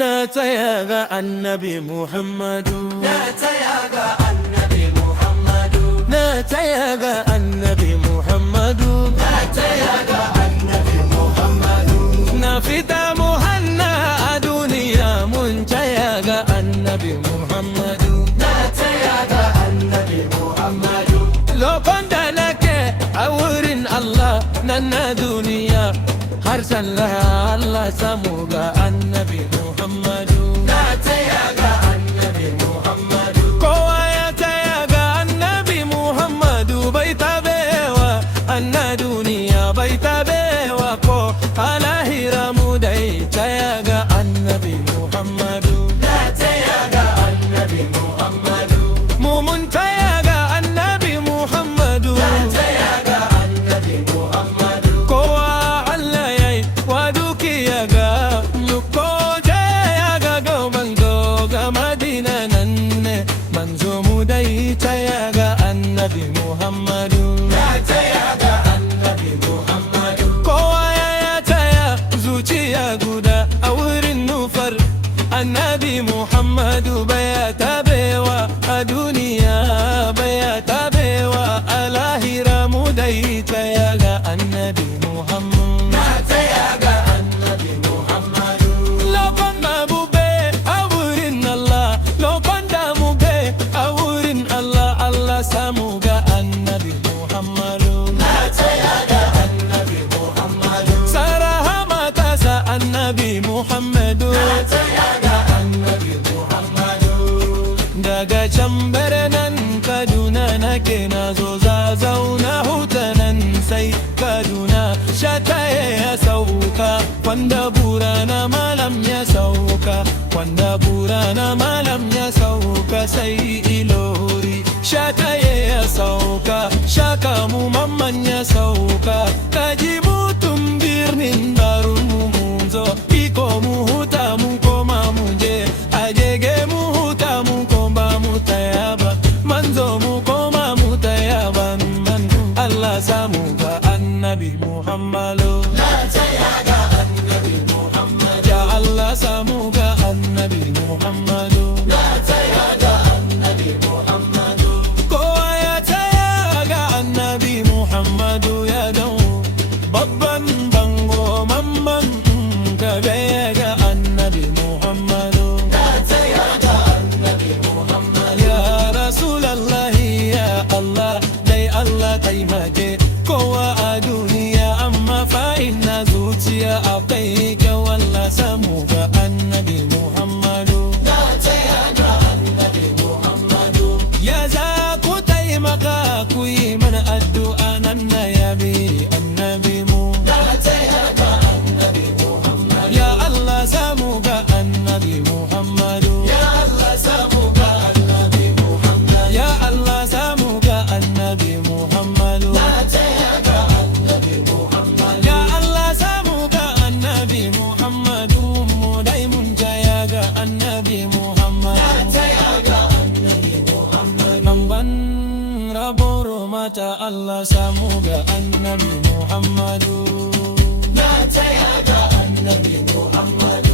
ناتيا النبي محمد ناتيا النبي محمد ناتيا النبي محمد ناتيا النبي محمد نافتا مهنا دنيا منتيا النبي محمد ناتيا النبي محمد لو كنت لك أورن الله ننا دنيا هرسا لها الله سموغا النبي محمد ناتيا النبي محمد كوا يتيا النبي محمد بيتا بيوا أن دنيا بيتا بيوا كو على هرم ديتيا النبي محمد ناتيا النبي محمد ممنتيا النبي محمد ناتيا النبي محمد كوا علي ودوكي يا لكو جايا غوبندو مدينة نن منزوم ديتيا النبي محمد ناتيا النبي محمد كوا يتيا زوجيا غودا أورن نفر النبي محمد بيتا بيوا الدنيا بيتا بيوا الاهرة مديتيا النبي محمد ناتيا النبي محمد لو كنت مبوبي أورن الله لو كنت مبوبي أورن الله الله سموغا النبي محمد ناتيا النبي محمد سارها ما تسا النبي محمد ناتيا النبي محمد daga can birnin Kaduna nake na zo zauna hutanan sai Kaduna shataye ya sauka kwanda bura na malam ya sauka kwanda bura na malam ya sauka sai Ilori shataye ya sauka shaka mu mamman ya sauka kaji mutum birnin barun mu mun zo iko mu huta mu koma mu je ajege mu huta mu koma mu tayaba manzo mu koma mu tayaba man Allah samu ga annabi Muhammadu ناتيا النبي محمد ya Allah samu ga annabi Muhammadu ناتيا النبي محمد kowa ya taya ga annabi Muhammadu ya dawo babban bango mamman gabe ga annabi Muhammadu ناتيا النبي محمد ya rasulallahi ya Allah dai Allah taimake kowa a duniya amma fa'in na zuciya akwai kyau Allah samu ga annabi Muhammadu ناتيا النبي محمد ya za ku taimaka ku yi mana addu'a nan na yabi annabi mu ناتيا النبي محمد ya Allah samu ga annabi Muhammadu يا الله سموك النبي محمد ya Allah samu ga annabi Muhammadu ناتيا النبي محمد ya Allah samu ga annabi Muhammadu mu dai mun jaya ga annabi Muhammadu ناتيا النبي محمد nan ban raboro mata Allah samu ga annabi Muhammadu ناتيا النبي محمد